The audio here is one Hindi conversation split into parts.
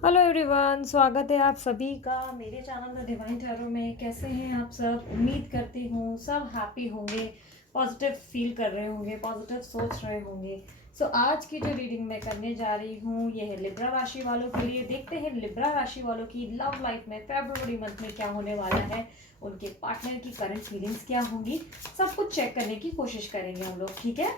हेलो एवरीवन, स्वागत है आप सभी का मेरे चैनल द डिवाइन टैरो में। कैसे हैं आप सब? उम्मीद करती हूँ सब हैप्पी होंगे, पॉजिटिव फील कर रहे होंगे, पॉजिटिव सोच रहे होंगे। आज की जो रीडिंग मैं करने जा रही हूँ ये है लिब्रा राशि वालों के लिए। देखते हैं लिब्रा राशि वालों की लव लाइफ में फरवरी मंथ में क्या होने वाला है, उनके पार्टनर की करंट फीलिंग्स क्या होंगी, सब कुछ चेक करने की कोशिश करेंगे हम लोग। ठीक है,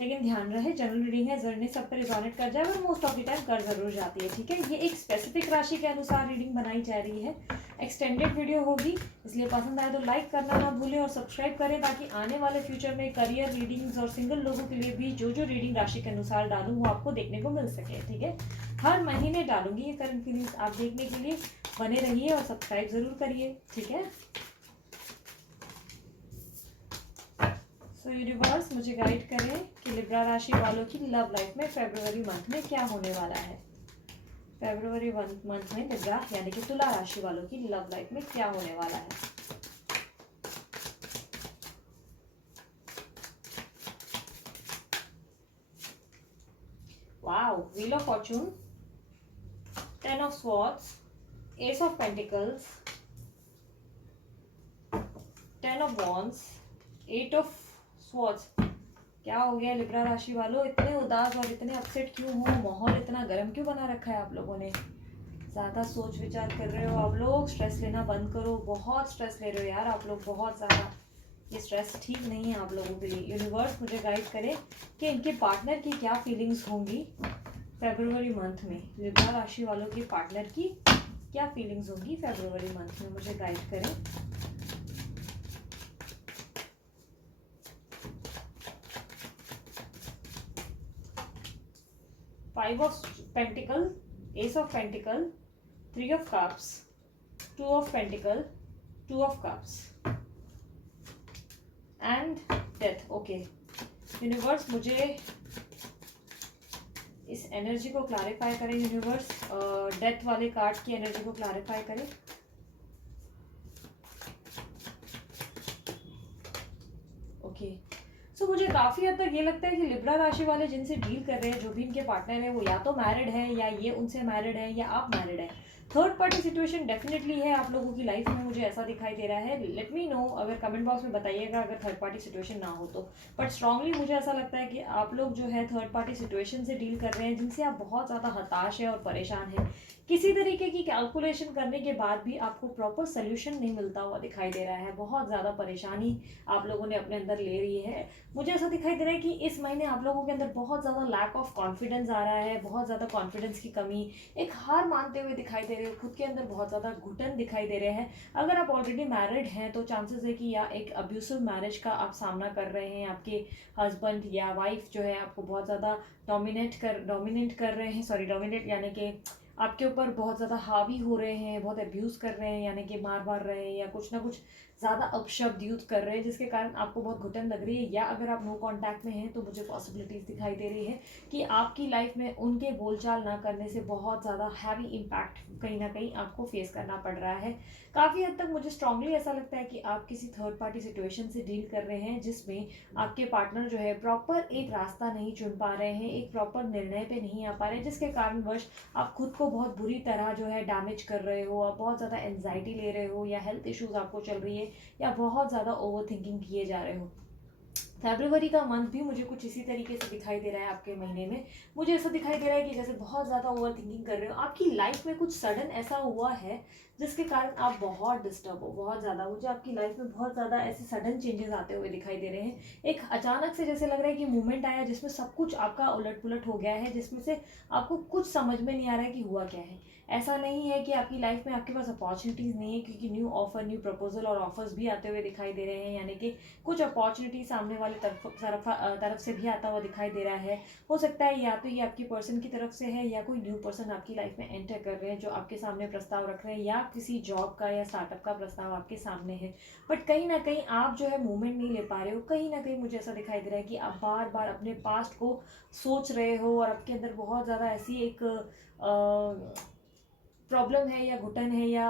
लेकिन ध्यान रहे जनरल रीडिंग है, जरूर सब पर रिजोनेट कर जाए और मोस्ट ऑफ द टाइम कर जरूर जाती है। ठीक है, ये एक स्पेसिफिक राशि के अनुसार रीडिंग बनाई जा रही है, एक्सटेंडेड वीडियो होगी, इसलिए पसंद आए तो लाइक करना ना भूलें और सब्सक्राइब करें ताकि आने वाले फ्यूचर में करियर रीडिंग्स और सिंगल लोगों के लिए भी जो जो रीडिंग राशि के अनुसार डालूँ वो आपको देखने को मिल सके। ठीक है, हर महीने डालूंगी ये करंट फीलिंग्स, आप देखने के लिए बने रहिए और सब्सक्राइब जरूर करिए। ठीक है, यूनिवर्स मुझे गाइड करें कि लिब्रा राशि वालों की लव लाइफ में फरवरी मंथ में क्या होने वाला है। फरवरी मंथ में लिब्रा यानी कि तुला राशि वालों की लव लाइफ में क्या होने वाला है। Wow, wheel of fortune, ten of swords, ace of pentacles, ten of wands, eight of swords. क्या हो गया लिब्रा राशि वालों, इतने उदास और इतने अपसेट क्यों हो? माहौल इतना गर्म क्यों बना रखा है आप लोगों ने? ज़्यादा सोच विचार कर रहे हो आप लोग, स्ट्रेस लेना बंद करो। बहुत स्ट्रेस ले रहे हो यार आप लोग, बहुत ज़्यादा। ये स्ट्रेस ठीक नहीं है आप लोगों के लिए। यूनिवर्स मुझे गाइड करे कि इनके पार्टनर की क्या फीलिंग्स होंगी फरवरी मंथ में। लिब्रा राशि वालों के पार्टनर की क्या फीलिंग्स होंगी फरवरी मंथ में, मुझे गाइड करें। Five of pentacle, S of pentacle, three of cups, two of pentacle, two of cups and death. Okay universe मुझे इस एनर्जी को क्लैरिफाई करें। यूनिवर्स डेथ वाले कार्ड की एनर्जी को क्लैरिफाई करें। ओके मुझे काफी हद तक ये लगता है कि लिब्रा राशि वाले जिनसे डील कर रहे हैं, जो भी इनके पार्टनर है, वो या तो मैरिड है या ये उनसे मैरिड है या आप मैरिड है। थर्ड पार्टी सिचुएशन डेफिनेटली है आप लोगों की लाइफ में, मुझे ऐसा दिखाई दे रहा है। लेट मी नो, अगर कमेंट बॉक्स में बताइएगा अगर थर्ड पार्टी सिचुएशन ना हो तो। बट स्ट्रांगली मुझे ऐसा लगता है कि आप लोग जो है थर्ड पार्टी सिचुएशन से डील कर रहे हैं, जिनसे आप बहुत ज़्यादा हताश है और परेशान है। किसी तरीके की कैलकुलेशन करने के बाद भी आपको प्रॉपर सोल्यूशन नहीं मिलता हुआ दिखाई दे रहा है। बहुत ज़्यादा परेशानी आप लोगों ने अपने अंदर ले रही है। मुझे ऐसा दिखाई दे रहा है कि इस महीने आप लोगों के अंदर बहुत ज़्यादा लैक ऑफ कॉन्फिडेंस आ रहा है, बहुत ज़्यादा कॉन्फिडेंस की कमी, एक हार मानते हुए दिखाई दे रहे हो, खुद के अंदर बहुत ज़्यादा घुटन दिखाई दे रहे हैं। अगर आप ऑलरेडी मैरिड हैं तो चांसेस है कि या एक अब्यूसिव मैरिज का आप सामना कर रहे हैं, आपके हस्बैंड या वाइफ जो है आपको बहुत ज़्यादा डोमिनेट कर रहे हैं, सॉरी डोमिनेट यानी कि आपके ऊपर बहुत ज़्यादा हावी हो रहे हैं, बहुत अब्यूज़ कर रहे हैं, यानी कि मार रहे हैं या कुछ ना कुछ ज़्यादा अपशब्द यूज कर रहे हैं, जिसके कारण आपको बहुत घुटन लग रही है। या अगर आप नो कांटेक्ट में हैं तो मुझे पॉसिबिलिटीज़ दिखाई दे रही है कि आपकी लाइफ में उनके बोलचाल ना करने से बहुत ज़्यादा हैवी इम्पैक्ट कहीं ना कहीं आपको फेस करना पड़ रहा है। काफ़ी हद तक मुझे स्ट्रांगली ऐसा लगता है कि आप किसी थर्ड पार्टी सिचुएशन से डील कर रहे हैं, जिसमें आपके पार्टनर जो है प्रॉपर एक रास्ता नहीं चुन पा रहे हैं, एक प्रॉपर निर्णय पे नहीं आ पा रहे हैं, जिसके कारणवश आप खुद को बहुत बुरी तरह जो है डैमेज कर रहे हो, आप बहुत ज़्यादा एंजाइटी ले रहे हो, या हेल्थ इश्यूज आपको चल रही है, या बहुत ज़्यादा ओवर थिंकिंग किए जा रहे हो। फरवरी का मंथ भी मुझे कुछ इसी तरीके से दिखाई दे रहा है आपके महीने में। मुझे ऐसा दिखाई दे रहा है कि जैसे बहुत ज़्यादा ओवर थिंकिंग कर रहे हो, आपकी लाइफ में कुछ सडन ऐसा हुआ है जिसके कारण आप बहुत डिस्टर्ब हो, बहुत ज़्यादा। मुझे आपकी लाइफ में बहुत ज़्यादा ऐसे सडन चेंजेस आते हुए दिखाई दे रहे हैं। एक अचानक से जैसे लग रहा है कि मूवमेंट आया जिसमें सब कुछ आपका उलट पुलट हो गया है, जिसमें से आपको कुछ समझ में नहीं आ रहा है कि हुआ क्या है। ऐसा नहीं है कि आपकी लाइफ में आपके पास अपॉर्चुनिटीज़ नहीं है, क्योंकि न्यू ऑफर, न्यू प्रपोजल और ऑफर्स भी आते हुए दिखाई दे रहे हैं, यानी कि कुछ अपॉर्चुनिटी सामने वाले तरफ से भी आता हुआ दिखाई दे रहा है। हो सकता है या तो ये आपकी पर्सन की तरफ से है, या कोई न्यू पर्सन आपकी लाइफ में एंटर कर रहे हैं जो आपके सामने प्रस्ताव रख रहे हैं, या किसी जॉब का या स्टार्टअप का प्रस्ताव आपके सामने है। बट कहीं ना कहीं आप जो है मूवमेंट नहीं ले पा रहे हो। कहीं ना कहीं मुझे ऐसा दिखाई दे रहा है कि आप बार बार अपने पास्ट को सोच रहे हो, और आपके अंदर बहुत ज़्यादा ऐसी एक प्रॉब्लम है या घुटन है, या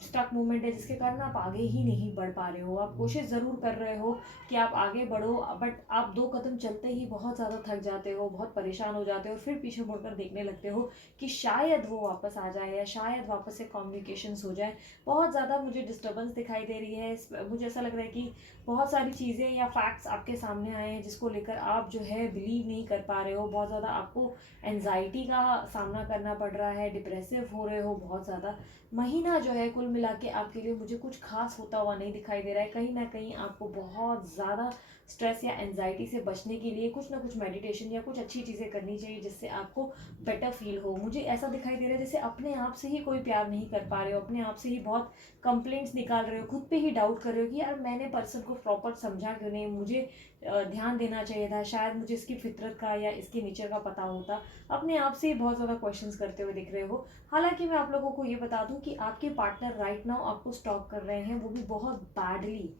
स्टक मोमेंट है जिसके कारण आप आगे ही नहीं बढ़ पा रहे हो। आप कोशिश ज़रूर कर रहे हो कि आप आगे बढ़ो, बट आप 2 कदम चलते ही बहुत ज़्यादा थक जाते हो, बहुत परेशान हो जाते हो और फिर पीछे मुड़कर देखने लगते हो कि शायद वो वापस आ जाए या शायद वापस से कम्युनिकेशंस हो जाए। बहुत ज़्यादा मुझे डिस्टर्बेंस दिखाई दे रही है। मुझे ऐसा लग रहा है कि बहुत सारी चीज़ें या फैक्ट्स आपके सामने आए हैं जिसको लेकर आप जो है बिलीव नहीं कर पा रहे हो। बहुत ज़्यादा आपको एनजाइटी का सामना करना पड़ रहा है, डिप्रेसिव हो रहे हो बहुत ज़्यादा। महीना जो है कुल मिला के आपके लिए मुझे कुछ खास होता हुआ नहीं दिखाई दे रहा है। कहीं ना कहीं आपको बहुत ज़्यादा स्ट्रेस या एनजाइटी से बचने के लिए कुछ ना कुछ मेडिटेशन या कुछ अच्छी चीज़ें करनी चाहिए जिससे आपको बेटर फील हो। मुझे ऐसा दिखाई दे रहा है जैसे अपने आप से ही कोई प्यार नहीं कर पा रहे हो, अपने आप से ही बहुत कंप्लेंट्स निकाल रहे हो, खुद पे ही डाउट कर रहे हो कि यार मैंने पर्सन को प्रॉपर समझा क्यों नहीं, मुझे ध्यान देना चाहिए था, शायद मुझे इसकी फितरत का या इसके नेचर का पता होता। अपने आप से ही बहुत ज़्यादा क्वेश्चंस करते हुए दिख रहे हो। हालांकि मैं आप लोगों को ये बता दूं कि आपके पार्टनर राइट नाउ आपको स्टॉक कर रहे हैं, वो भी बहुत बैडली।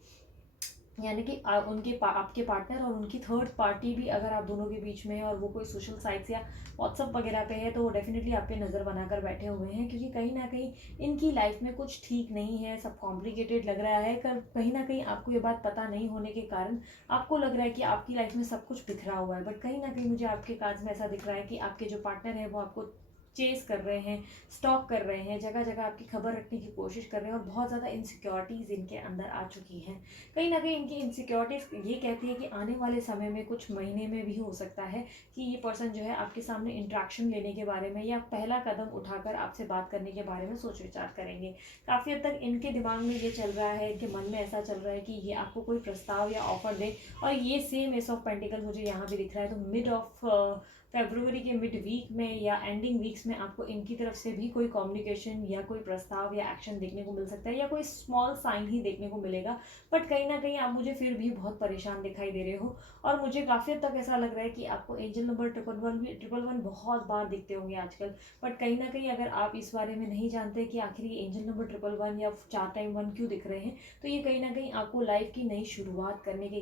यानी कि आपके पार्टनर और उनकी थर्ड पार्टी भी अगर आप दोनों के बीच में है और वो कोई सोशल साइट्स या व्हाट्सअप वगैरह पे है तो वो डेफिनेटली आप पे नज़र बनाकर बैठे हुए हैं, क्योंकि कहीं ना कहीं इनकी लाइफ में कुछ ठीक नहीं है, सब कॉम्प्लिकेटेड लग रहा है। कहीं ना कहीं आपको ये बात पता नहीं होने के कारण आपको लग रहा है कि आपकी लाइफ में सब कुछ बिखरा हुआ है, बट कहीं ना कहीं मुझे आपके कार्ड्स में ऐसा दिख रहा है कि आपके जो पार्टनर है वो आपको चेस कर रहे हैं, स्टॉक कर रहे हैं, जगह जगह आपकी खबर रखने की कोशिश कर रहे हैं और बहुत ज़्यादा इनसिक्योरिटीज़ इनके अंदर आ चुकी हैं। कहीं ना कहीं इनकी इनसिक्योरिटीज़ ये कहती है कि आने वाले समय में कुछ महीने में भी हो सकता है कि ये पर्सन जो है आपके सामने इंट्रैक्शन लेने के बारे में या पहला कदम उठाकर आपसे बात करने के बारे में सोच विचार करेंगे। काफ़ी हद तक इनके दिमाग में ये चल रहा है, इनके मन में ऐसा चल रहा है कि ये आपको कोई प्रस्ताव या ऑफर दे। और ये सेम एस ऑफ पेंटिकल मुझे यहाँ भी दिख रहा है, तो मिड ऑफ फरवरी के मिड वीक में या एंडिंग वीक्स में आपको इनकी तरफ से भी कोई कम्युनिकेशन या कोई प्रस्ताव या एक्शन देखने को मिल सकता है या कोई स्मॉल साइन ही देखने को मिलेगा। बट कहीं ना कहीं आप मुझे फिर भी बहुत परेशान दिखाई दे रहे हो और मुझे काफ़ी हद तक ऐसा लग रहा है कि आपको एंजल नंबर 111 बहुत बार दिखते होंगे आजकल। बट कहीं ना कहीं अगर आप इस बारे में नहीं जानते कि आखिर ये एंजल नंबर 111 या 4 टाइम 1 क्यों दिख रहे हैं, तो ये कहीं ना कहीं आपको लाइफ की नई शुरुआत करने के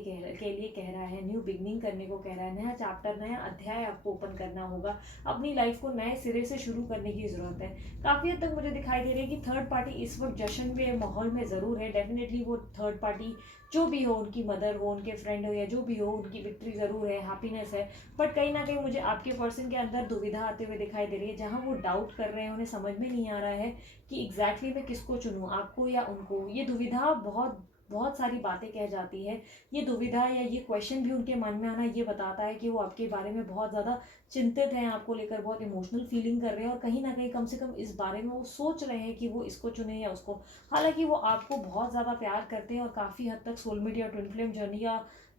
लिए कह रहा है, न्यू बिगनिंग करने को कह रहा है, नया चैप्टर नया अध्याय आपको ओपन करना होगा, अपनी लाइफ को नए सिरे से शुरू करने की ज़रूरत है। काफ़ी हद तक मुझे दिखाई दे रही है कि थर्ड पार्टी इस वक्त जश्न में माहौल में ज़रूर है। डेफिनेटली वो थर्ड पार्टी जो भी हो, उनकी मदर हो, उनके फ्रेंड हो या जो भी हो, उनकी विक्ट्री ज़रूर है, हैप्पीनेस है। बट कहीं ना कहीं मुझे आपके पर्सन के अंदर दुविधा आते हुए दिखाई दे रही है, जहाँ वो डाउट कर रहे हैं, उन्हें समझ में नहीं आ रहा है कि एग्जैक्टली मैं किसको चुनूँ, आपको या उनको। ये दुविधा बहुत बहुत सारी बातें कह जाती है। ये दुविधा या ये क्वेश्चन भी उनके मन में आना ये बताता है कि वो आपके बारे में बहुत ज़्यादा चिंतित हैं, आपको लेकर बहुत इमोशनल फीलिंग कर रहे हैं और कहीं ना कहीं कम से कम इस बारे में वो सोच रहे हैं कि वो इसको चुने या उसको। हालांकि वो आपको बहुत ज़्यादा प्यार करते हैं और काफ़ी हद तक सोलमेट या ट्विन फ्लेम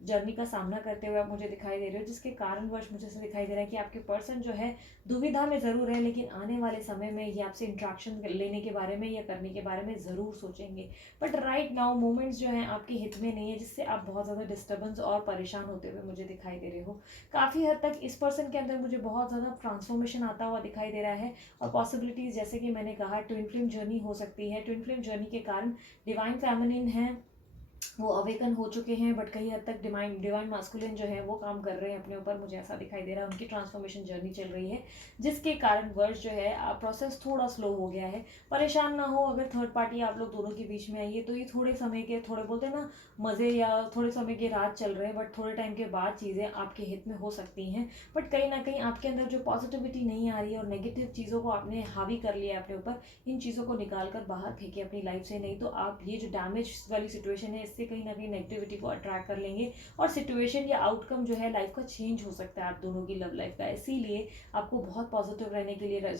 जर्नी का सामना करते हुए आप मुझे दिखाई दे रहे हो, जिसके कारणवश मुझे ऐसा दिखाई दे रहा है कि आपके पर्सन जो है दुविधा में ज़रूर है, लेकिन आने वाले समय में ये आपसे इंट्रैक्शन लेने के बारे में या करने के बारे में ज़रूर सोचेंगे। बट राइट नाउ मोमेंट्स जो हैं आपके हित में नहीं है, जिससे आप बहुत ज़्यादा डिस्टर्बेंस और परेशान होते हुए मुझे दिखाई दे रहे हो। काफ़ी हद तक इस पर्सन के अंदर मुझे बहुत ज़्यादा ट्रांसफॉर्मेशन आता हुआ दिखाई दे रहा है और पॉसिबिलिटीज़ जैसे कि मैंने कहा ट्विन फ्लेम जर्नी हो सकती है। ट्विन फ्लेम जर्नी के कारण डिवाइन फेमिनिन है वो अवेकन हो चुके हैं, बट कहीं हद तक डिवाइन मास्कुलिन जो है वो काम कर रहे हैं अपने ऊपर, मुझे ऐसा दिखाई दे रहा है। उनकी ट्रांसफॉर्मेशन जर्नी चल रही है जिसके कारण वर्ष जो है प्रोसेस थोड़ा स्लो हो गया है। परेशान ना हो अगर थर्ड पार्टी आप लोग दोनों के बीच में आई है, तो ये थोड़े समय के, थोड़े बोलते हैं ना मज़े या थोड़े समय के रात चल रहे हैं, बट थोड़े टाइम के बाद चीज़ें आपके हित में हो सकती हैं। बट कहीं ना कहीं आपके अंदर जो पॉजिटिविटी नहीं आ रही है और नेगेटिव चीज़ों को आपने हावी कर लिया है अपने ऊपर, इन चीज़ों को निकाल कर बाहर फेंके अपनी लाइफ से, नहीं तो आप ये जो डैमेज वाली सिचुएशन है इससे कहीं ना कहीं नेगेटिविटी को अट्रैक्ट कर लेंगे और सिचुएशन या आउटकम जो है लाइफ का चेंज हो सकता है आप दोनों की लव लाइफ का। इसीलिए आपको बहुत पॉजिटिव रहने के लिए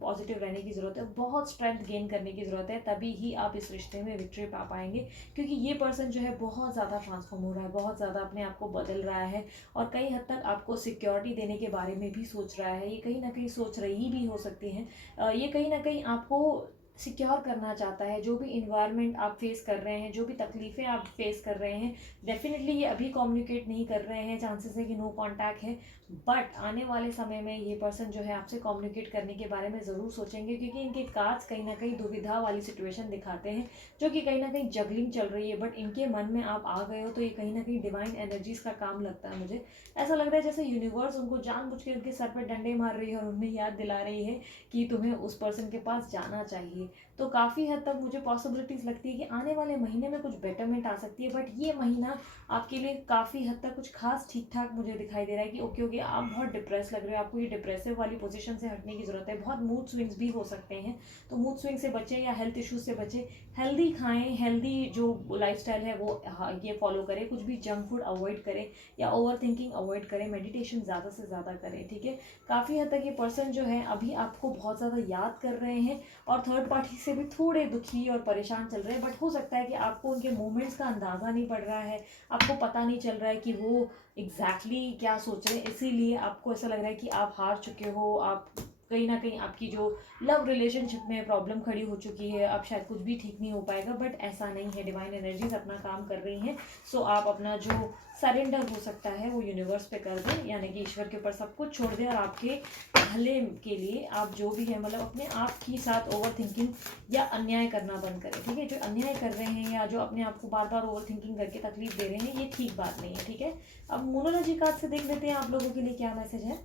पॉजिटिव रहने की ज़रूरत है, बहुत स्ट्रेंथ गेन करने की ज़रूरत है, तभी ही आप इस रिश्ते में विक्ट्री पा पाएंगे। क्योंकि ये पर्सन जो है बहुत ज़्यादा ट्रांसफॉर्म हो रहा है, बहुत ज़्यादा अपने आप को बदल रहा है और कई हद तक आपको सिक्योरिटी देने के बारे में भी सोच रहा है। ये कहीं ना कहीं सोच रही भी हो सकती हैं, ये कहीं ना कहीं आपको सिक्योर करना चाहता है। जो भी इन्वायरमेंट आप फेस कर रहे हैं, जो भी तकलीफ़ें आप फेस कर रहे हैं, डेफिनेटली ये अभी कम्युनिकेट नहीं कर रहे हैं, चांसेस है कि नो कांटेक्ट है। बट आने वाले समय में ये पर्सन जो है आपसे कम्युनिकेट करने के बारे में ज़रूर सोचेंगे, क्योंकि इनके कार्ड्स कहीं ना कहीं दुविधा वाली सिचुएशन दिखाते हैं, जो कि कहीं ना कहीं जगलिंग चल रही है। बट इनके मन में आप आ गए हो तो ये कहीं ना कहीं डिवाइन एनर्जीज का काम लगता है। मुझे ऐसा लग रहा है जैसे यूनिवर्स उनको जानबूझ के उनके सर पर डंडे मार रही है और उन्हें याद दिला रही है कि तुम्हें उस पर्सन के पास जाना चाहिए। करेंगे। तो काफ़ी हद तक मुझे पॉसिबिलिटीज़ लगती है कि आने वाले महीने में कुछ बेटरमेंट आ सकती है, बट ये महीना आपके लिए काफ़ी हद तक कुछ खास ठीक ठाक मुझे दिखाई दे रहा है कि ओके ओके आप बहुत डिप्रेस लग रहे हो, आपको ये डिप्रेसिव वाली पोजीशन से हटने की ज़रूरत है। बहुत मूड स्विंग्स भी हो सकते हैं, तो मूड स्विंग से बचें या हेल्थ इश्यूज से बचें। हेल्दी खाएं, हेल्दी जो लाइफस्टाइल है वो ये फॉलो करें, कुछ भी जंक फूड अवॉइड करें या ओवर थिंकिंग अवॉइड करें, मेडिटेशन ज़्यादा से ज़्यादा करें। ठीक है, काफ़ी हद तक ये पर्सन जो है अभी आपको बहुत ज़्यादा याद कर रहे हैं और थर्ड पार्टी से भी थोड़े दुखी और परेशान चल रहे हैं, बट हो सकता है कि आपको उनके मूवमेंट्स का अंदाज़ा नहीं पड़ रहा है, आपको पता नहीं चल रहा है कि वो एग्जैक्टली क्या सोच रहे हैं, इसीलिए आपको ऐसा लग रहा है कि आप हार चुके हो, आप कहीं ना कहीं आपकी जो लव रिलेशनशिप में प्रॉब्लम खड़ी हो चुकी है, अब शायद कुछ भी ठीक नहीं हो पाएगा, बट ऐसा नहीं है। डिवाइन एनर्जीज अपना काम कर रही हैं। सो आप अपना जो सरेंडर हो सकता है वो यूनिवर्स पे कर दें, यानी कि ईश्वर के ऊपर सब कुछ छोड़ दें और आपके भले के लिए आप जो भी है मतलब अपने आप के साथ ओवर थिंकिंग या अन्याय करना बंद करें। ठीक है, जो अन्याय कर रहे हैं या जो अपने आप को बार बार ओवर थिंकिंग करके तकलीफ दे रहे हैं, ये ठीक बात नहीं है। ठीक है, अब मोनोलॉजी कार्ड से देख लेते हैं आप लोगों के लिए क्या मैसेज है।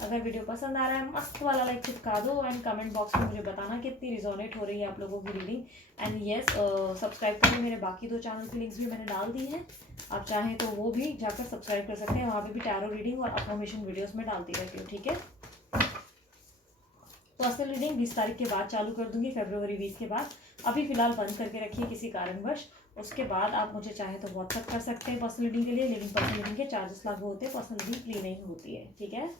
अगर वीडियो पसंद आ रहा है मस्त वाला लाइक चिपका दो एंड कमेंट बॉक्स में मुझे बताना कितनी रिजोनेट हो रही है आप लोगों की रीडिंग। एंड येस, सब्सक्राइब करिए, मेरे बाकी 2 चैनल की लिंक्स भी मैंने डाल दी हैं, आप चाहें तो वो भी जाकर सब्सक्राइब कर सकते हैं। वहाँ पे भी टैरो रीडिंग और अफर्मेशन वीडियोस में डालती रहती हूँ। ठीक है, पर्सनल रीडिंग 20 तारीख के बाद चालू कर दूंगी, फरवरी 20 के बाद। अभी फिलहाल बंद करके रखिए किसी कारणवश, उसके बाद आप मुझे चाहे तो व्हाट्सअप कर सकते हैं पर्सनल रीडिंग के लिए, लेकिन पर्सनल रीडिंग के चार्जेस लागू होते हैं, पर्सनल रीडिंग फ्री नहीं होती है। ठीक है,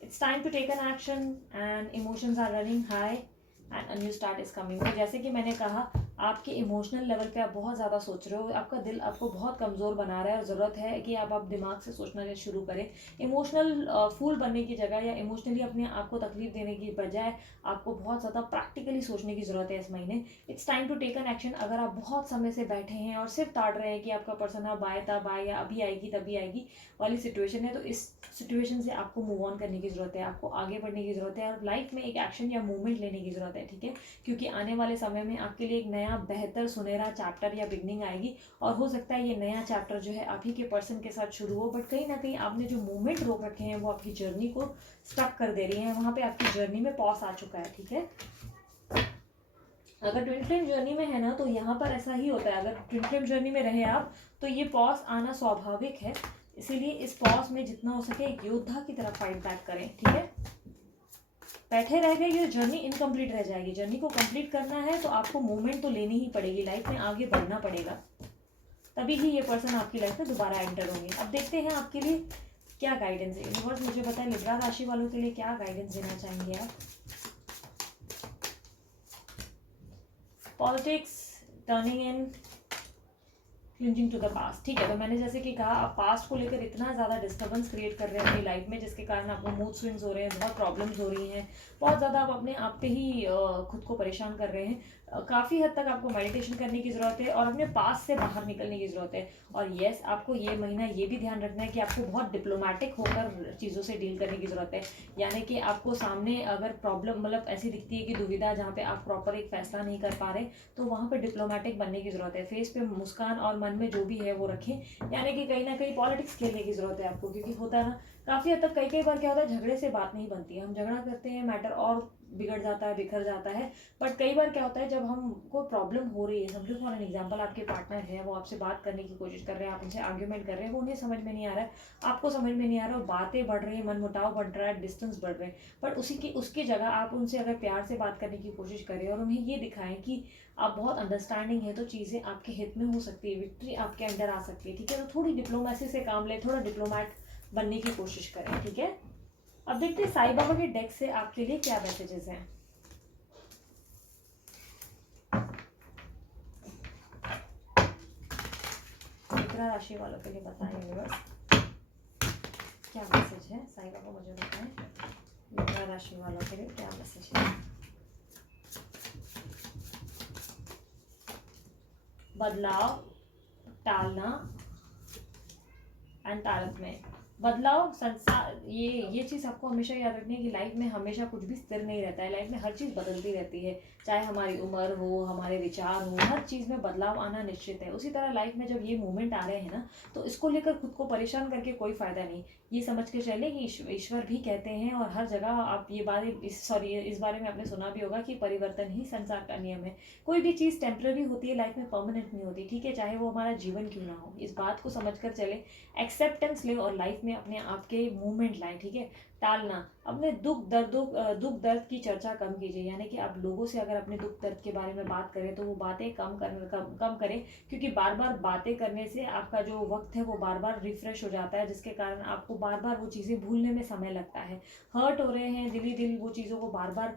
it's time to take an action and emotions are running high and a new start is coming. तो जैसे कि मैंने कहा, आपके इमोशनल लेवल पे आप बहुत ज़्यादा सोच रहे हो, आपका दिल आपको बहुत कमज़ोर बना रहा है और ज़रूरत है कि आप दिमाग से सोचना शुरू करें। इमोशनल फूल बनने की जगह या इमोशनली अपने आप को तकलीफ देने की बजाय आपको बहुत ज़्यादा प्रैक्टिकली सोचने की ज़रूरत है इस महीने। It's time to take an action. अगर आप बहुत समय से बैठे हैं और सिर्फ ताड़ रहे हैं कि आपका पर्सन अब आए तब आए या अभी आएगी तभी आएगी वाली सिचुएशन है, तो इस सिचुएशन से आपको मूव ऑन करने की ज़रूरत है, आपको आगे बढ़ने की ज़रूरत है और लाइफ में एक एक्शन या मूवमेंट लेने की ज़रूरत है। ठीक है, क्योंकि आने वाले समय में आपके लिए एक नया बेहतर सुनहरा चैप्टर या बिगनिंग आएगी और हो सकता है ये नया चैप्टर जो है आप ही के पर्सन के साथ शुरू हो, बट कहीं ना कहीं आपने जो मूवमेंट रोक रखे हैं वो आपकी जर्नी को स्टक कर दे रही हैं, वहाँ पे आपकी जर्नी में पॉज आ चुका है। ठीक है, अगर ट्विन फ्लेम जर्नी में है ना तो यहाँ पर ऐसा ही होता है, अगर ट्विन फ्लेम जर्नी में रहे आप तो ये पॉज आना स्वाभाविक है, इसीलिए इस पॉज में जितना हो सके एक योद्धा की तरफ फाइट बैक करें। ठीक है, बैठे रह गए ये जर्नी इनकम्प्लीट रह जाएगी। जर्नी को कंप्लीट करना है तो आपको मूवमेंट तो लेनी ही पड़ेगी, लाइफ में आगे बढ़ना पड़ेगा, तभी ही ये पर्सन आपकी लाइफ में दोबारा एंटर होंगे। अब देखते हैं आपके लिए क्या गाइडेंस है। यूनिवर्स मुझे बताएं लिब्रा राशि वालों के लिए क्या गाइडेंस देना चाहेंगे आप। Politics, turning in, clinging to the past. ठीक है, तो मैंने जैसे कि कहा, आप पास्ट को लेकर इतना ज़्यादा डिस्टर्बेंस क्रिएट कर रहे हैं अपनी लाइफ में, जिसके कारण आपको मूड स्विंग्स हो रहे हैं, बहुत प्रॉब्लम्स हो रही हैं, बहुत ज़्यादा आप अपने आप पे ही खुद को परेशान कर रहे हैं। काफ़ी हद तक आपको मेडिटेशन करने की ज़रूरत है और अपने पास से बाहर निकलने की ज़रूरत है। और येस, आपको ये महीना ये भी ध्यान रखना है कि आपको बहुत डिप्लोमेटिक होकर चीज़ों से डील करने की ज़रूरत है, यानी कि आपको सामने अगर प्रॉब्लम मतलब ऐसी दिखती है कि दुविधा जहाँ पे आप प्रॉपर एक फैसला नहीं कर पा रहे, तो वहाँ पे डिप्लोमेटिक बनने की ज़रूरत है। फेस पे मुस्कान और मन में जो भी है वो रखें, यानी कि कहीं ना कहीं पॉलिटिक्स खेलने की ज़रूरत है आपको, क्योंकि होता है ना काफ़ी हद तक कई बार क्या होता है, झगड़े से बात नहीं बनती है, हम झगड़ा करते हैं, मैटर और बिगड़ जाता है, बिखर जाता है। बट कई बार क्या होता है, जब हमको प्रॉब्लम हो रही है, समझो फॉर एन एग्जांपल आपके पार्टनर है, वो आपसे बात करने की कोशिश कर रहे हैं, आप उनसे आर्ग्यूमेंट कर रहे हैं, वो उन्हें समझ में नहीं आ रहा है, आपको समझ में नहीं आ रहा, बातें बढ़ रही है, मन मुटाव बढ़ रहा है, डिस्टेंस बढ़ रहे हैं, बट उसकी जगह आप उनसे अगर प्यार से बात करने की कोशिश करें और उन्हें ये दिखाएं कि आप बहुत अंडरस्टैंडिंग है, तो चीज़ें आपके हित में हो सकती है, विक्ट्री आपके अंडर आ सकती है। ठीक है, तो थोड़ी डिप्लोमेसी से काम लें, थोड़ा डिप्लोमैट बनने की कोशिश करें। ठीक है, अब देखते हैं साईं बाबा के डेक से आपके लिए क्या मैसेजेस हैं। मित्रा राशि वालों के लिए बताएं यूनिवर्स क्या मैसेज है। साईं बाबा मुझे बताएं मित्रा राशि वालों के लिए क्या मैसेज है। बदलाव, टालना एंड तारतम्य। बदलाव संसार, ये चीज़ आपको हमेशा याद रखनी है कि लाइफ में हमेशा कुछ भी स्थिर नहीं रहता है। लाइफ में हर चीज़ बदलती रहती है, चाहे हमारी उम्र हो, हमारे विचार हो, हर चीज़ में बदलाव आना निश्चित है। उसी तरह लाइफ में जब ये मोमेंट आ रहे हैं ना, तो इसको लेकर खुद को परेशान करके कोई फ़ायदा नहीं। ये समझ के चले कि ईश्वर भी कहते हैं, और हर जगह आप ये बारे इस बारे में आपने सुना भी होगा कि परिवर्तन ही संसार का नियम है। कोई भी चीज़ टेम्पररी होती है, लाइफ में परमानेंट नहीं होती, ठीक है, चाहे वो हमारा जीवन क्यों ना हो। इस बात को समझ कर चले, एक्सेप्टेंस ले और लाइफ में अपने आप के मूवमेंट लाएं, ठीक है। टालना, अपने दुख दर्द की चर्चा कम कीजिए, यानी कि आप लोगों से अगर अपने दुख दर्द के बारे में बात करें तो वो बातें कम करें, क्योंकि बार बार बातें करने से आपका जो वक्त है वो बार बार रिफ्रेश हो जाता है, जिसके कारण आपको बार बार वो चीज़ें भूलने में समय लगता है। हर्ट हो रहे हैं, दिल वो चीज़ों को बार बार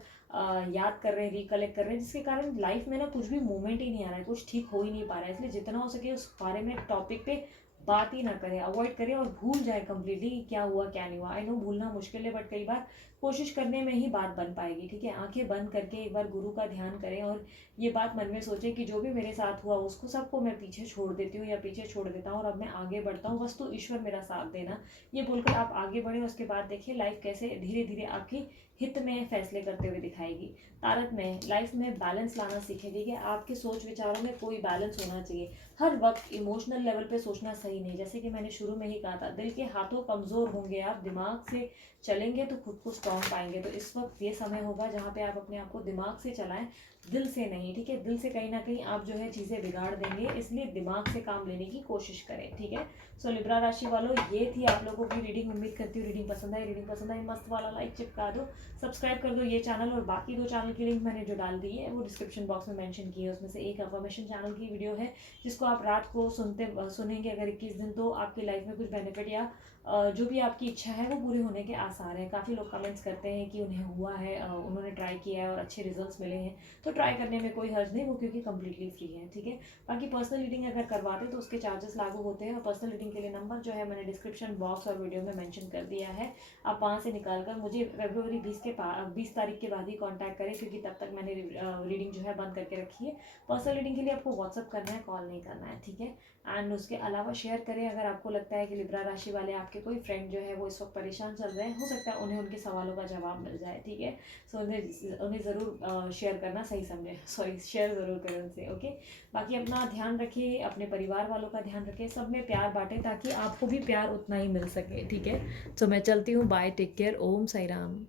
याद कर रहे हैं, रिकलेक्ट कर रहे हैं, जिसके कारण लाइफ में ना कुछ भी मूवमेंट ही नहीं आ रहा है, कुछ ठीक हो ही नहीं पा रहा है। इसलिए जितना हो सके उस बारे में, टॉपिक पे बात ही ना करें, अवॉइड करें और भूल जाए कम्प्लीटली क्या हुआ क्या नहीं हुआ। आई नो भूलना मुश्किल है, बट कई बार कोशिश करने में ही बात बन पाएगी, ठीक है। आंखें बंद करके एक बार गुरु का ध्यान करें और ये बात मन में सोचें कि जो भी मेरे साथ हुआ उसको सबको मैं पीछे छोड़ देती हूँ या पीछे छोड़ देता हूँ और अब मैं आगे बढ़ता हूँ, बस तो ईश्वर मेरा साथ देना। ये बोलकर आप आगे बढ़े, उसके बाद देखिए लाइफ कैसे धीरे धीरे आपकी हित में फैसले करते हुए दिखाएगी। तारक में लाइफ में बैलेंस लाना सीखें, ठीक है। आपके सोच विचारों में कोई बैलेंस होना चाहिए। हर वक्त इमोशनल लेवल पे सोचना सही नहीं, जैसे कि मैंने शुरू में ही कहा था, दिल के हाथों कमज़ोर होंगे आप, दिमाग से चलेंगे तो खुद को स्ट्रॉन्ग पाएंगे। तो इस वक्त ये समय होगा जहाँ पे आप अपने आप को दिमाग से चलाएं, दिल से नहीं, ठीक है। दिल से कहीं ना कहीं आप जो है चीज़ें बिगाड़ देंगे, इसलिए दिमाग से काम लेने की कोशिश करें, ठीक है। सो लिब्रा राशि वालों, ये थी आप लोगों की रीडिंग। उम्मीद करती हूँ रीडिंग पसंद आई मस्त वाला लाइक चिपका दो, सब्सक्राइब कर दो ये चैनल, और बाकी 2 चैनल की लिंक मैंने जो डाल दी है वो डिस्क्रिप्शन बॉक्स में मेंशन की है। उसमें से एक अफर्मेशन चैनल की वीडियो है, जिसको आप रात को सुनेंगे अगर 21 दिन, तो आपकी लाइफ में कुछ बेनिफिट या जो भी आपकी इच्छा है वो पूरी होने के आसार हैं। काफ़ी लोग कमेंट्स करते हैं कि उन्हें हुआ है, उन्होंने ट्राई किया है और अच्छे रिजल्ट्स मिले हैं, तो ट्राई करने में कोई हर्ज नहीं, वो क्योंकि कम्प्लीटली फ्री है, ठीक है। बाकी पर्सनल रीडिंग अगर करवाते तो उसके चार्जेस लागू होते हैं, और पर्सनल रीडिंग के लिए नंबर जो है मैंने डिस्क्रिप्शन बॉक्स और वीडियो में मेंशन कर दिया है। आप वहाँ से निकाल कर मुझे फरवरी 20 तारीख के बाद ही कॉन्टैक्ट करें, क्योंकि तब तक मैंने रीडिंग जो है बंद करके रखी है। पर्सनल रीडिंग के लिए आपको व्हाट्सअप करना है, कॉल नहीं करना है, ठीक है। एंड उसके अलावा शेयर करें अगर आपको लगता है कि लिब्रा राशि वाले आपके कोई फ्रेंड जो है वो इस वक्त परेशान चल रहे हैं, हो सकता है उन्हें उनके सवालों का जवाब मिल जाए, ठीक है। सो उन्हें ज़रूर शेयर करना, सही समझे, सॉरी, शेयर ज़रूर करें उनसे, ओके। बाकी अपना ध्यान रखिए, अपने परिवार वालों का ध्यान रखिए, सब में प्यार बांटें ताकि आपको भी प्यार उतना ही मिल सके, ठीक है। तो मैं चलती हूँ, बाय, टेक केयर, ओम साई राम।